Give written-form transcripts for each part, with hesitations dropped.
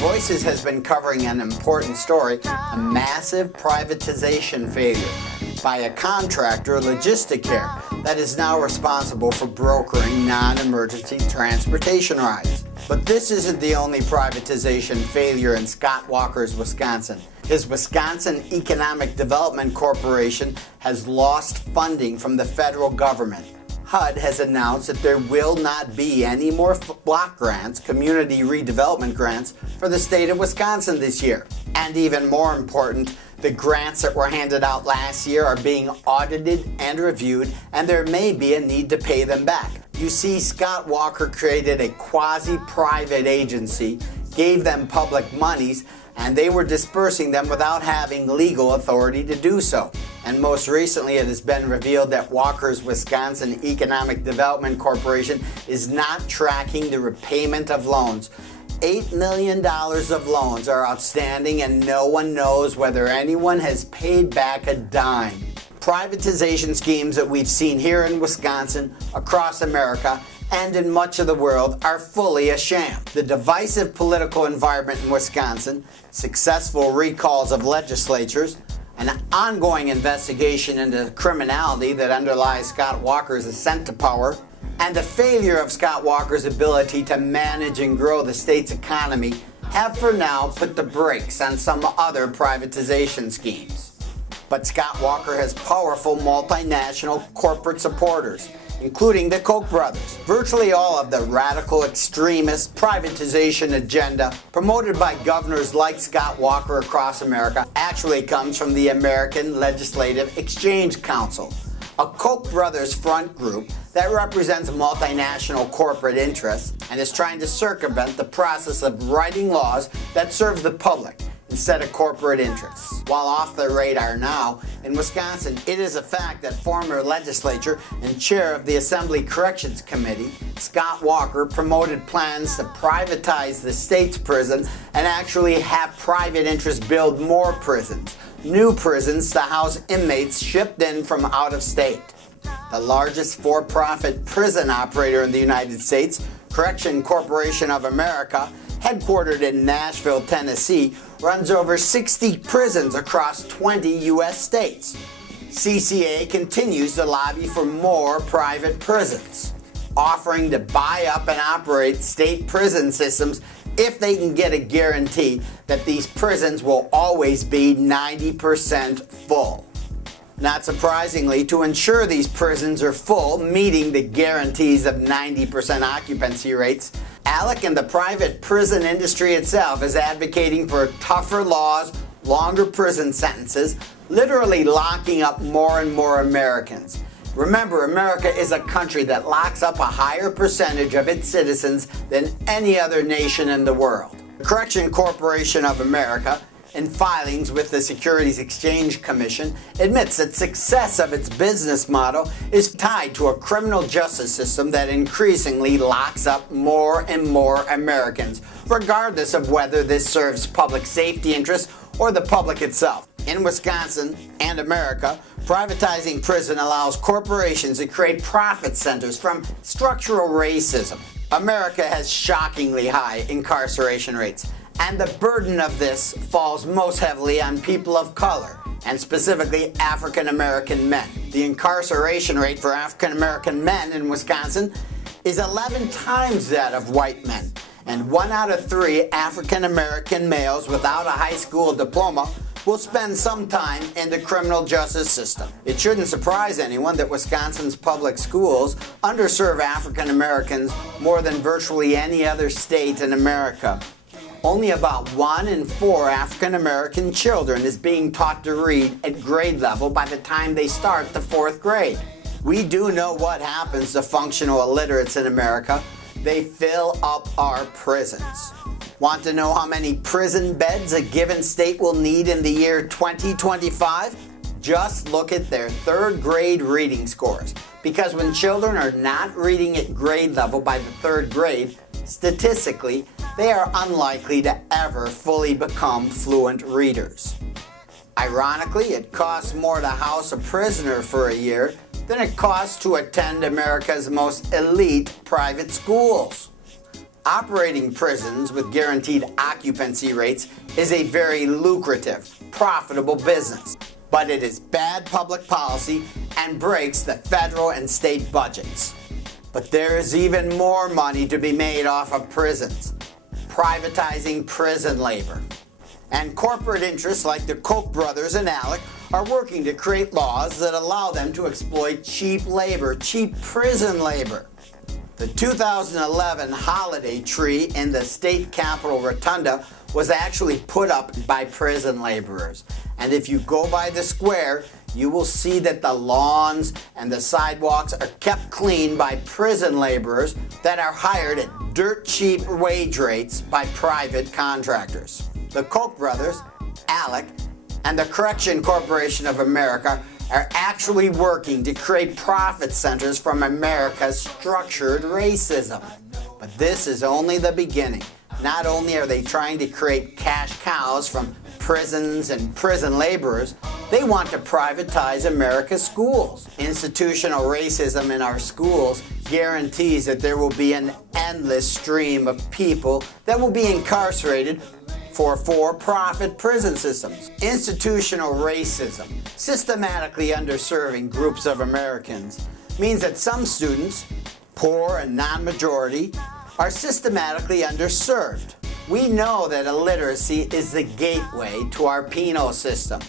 Voices has been covering an important story, a massive privatization failure by a contractor, Logisticare, that is now responsible for brokering non-emergency transportation rides. But this isn't the only privatization failure in Scott Walker's Wisconsin. His Wisconsin Economic Development Corporation has lost funding from the federal government. HUD has announced that there will not be any more block grants, community redevelopment grants, for the state of Wisconsin this year. And even more important, the grants that were handed out last year are being audited and reviewed, and there may be a need to pay them back. You see, Scott Walker created a quasi-private agency, gave them public monies, and they were dispersing them without having legal authority to do so. And most recently, it has been revealed that Walker's Wisconsin Economic Development Corporation is not tracking the repayment of loans. $8 million of loans are outstanding, and no one knows whether anyone has paid back a dime. Privatization schemes that we've seen here in Wisconsin, across America, and in much of the world are fully a sham. The divisive political environment in Wisconsin, successful recalls of legislatures, an ongoing investigation into the criminality that underlies Scott Walker's ascent to power, and the failure of Scott Walker's ability to manage and grow the state's economy have for now put the brakes on some other privatization schemes. But Scott Walker has powerful multinational corporate supporters, including the Koch brothers. Virtually all of the radical extremist privatization agenda promoted by governors like Scott Walker across America actually comes from the American Legislative Exchange Council, a Koch brothers front group that represents multinational corporate interests and is trying to circumvent the process of writing laws that serve the public instead of corporate interests. While off the radar now, in Wisconsin, it is a fact that former legislator and chair of the Assembly Corrections Committee, Scott Walker, promoted plans to privatize the state's prison and actually have private interests build more prisons, new prisons to house inmates shipped in from out of state. The largest for-profit prison operator in the United States, Correction Corporation of America, headquartered in Nashville, Tennessee, runs over 60 prisons across 20 U.S. states. CCA continues to lobby for more private prisons, offering to buy up and operate state prison systems if they can get a guarantee that these prisons will always be 90% full. Not surprisingly, to ensure these prisons are full, meeting the guarantees of 90% occupancy rates, ALEC and the private prison industry itself is advocating for tougher laws, longer prison sentences, literally locking up more and more Americans. Remember, America is a country that locks up a higher percentage of its citizens than any other nation in the world. The Correction Corporation of America, in filings with the Securities Exchange Commission, admits that success of its business model is tied to a criminal justice system that increasingly locks up more and more Americans, regardless of whether this serves public safety interests or the public itself. In Wisconsin and America, privatizing prison allows corporations to create profit centers from structural racism. America has shockingly high incarceration rates, and the burden of this falls most heavily on people of color, and specifically African American men. The incarceration rate for African American men in Wisconsin is 11 times that of white men, and 1 out of 3 African American males without a high school diploma will spend some time in the criminal justice system. It shouldn't surprise anyone that Wisconsin's public schools underserve African Americans more than virtually any other state in America. Only about 1 in 4 African American children is being taught to read at grade level by the time they start the 4th grade. We do know what happens to functional illiterates in America. They fill up our prisons. Want to know how many prison beds a given state will need in the year 2025? Just look at their 3rd grade reading scores. Because when children are not reading at grade level by the 3rd grade, statistically, they are unlikely to ever fully become fluent readers. Ironically, it costs more to house a prisoner for a year than it costs to attend America's most elite private schools. Operating prisons with guaranteed occupancy rates is a very lucrative, profitable business, but it is bad public policy and breaks the federal and state budgets. But there is even more money to be made off of prisons: privatizing prison labor. And corporate interests like the Koch brothers and Alec are working to create laws that allow them to exploit cheap labor, cheap prison labor. The 2011 holiday tree in the state capitol rotunda was actually put up by prison laborers. And if you go by the square, you will see that the lawns and the sidewalks are kept clean by prison laborers that are hired at dirt cheap wage rates by private contractors. The Koch brothers, Alec, and the Correction Corporation of America are actually working to create profit centers from America's structured racism. But this is only the beginning. Not only are they trying to create cash cows from prisons and prison laborers, they want to privatize America's schools. Institutional racism in our schools guarantees that there will be an endless stream of people that will be incarcerated for-profit prison systems. Institutional racism, systematically underserving groups of Americans, means that some students, poor and non-majority, are systematically underserved. We know that illiteracy is the gateway to our penal system,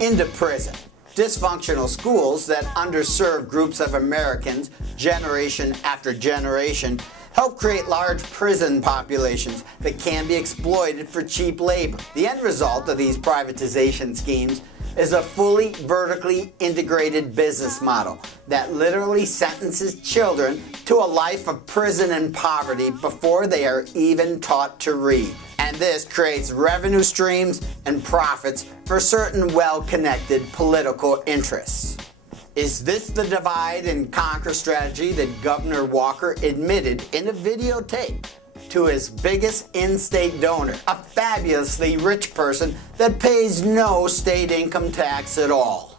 into prison. Dysfunctional schools that underserve groups of Americans, generation after generation, help create large prison populations that can be exploited for cheap labor. The end result of these privatization schemes is a fully vertically integrated business model that literally sentences children to a life of prison and poverty before they are even taught to read. And this creates revenue streams and profits for certain well-connected political interests. Is this the divide and conquer strategy that Governor Walker admitted in a videotape to his biggest in-state donor, a fabulously rich person that pays no state income tax at all?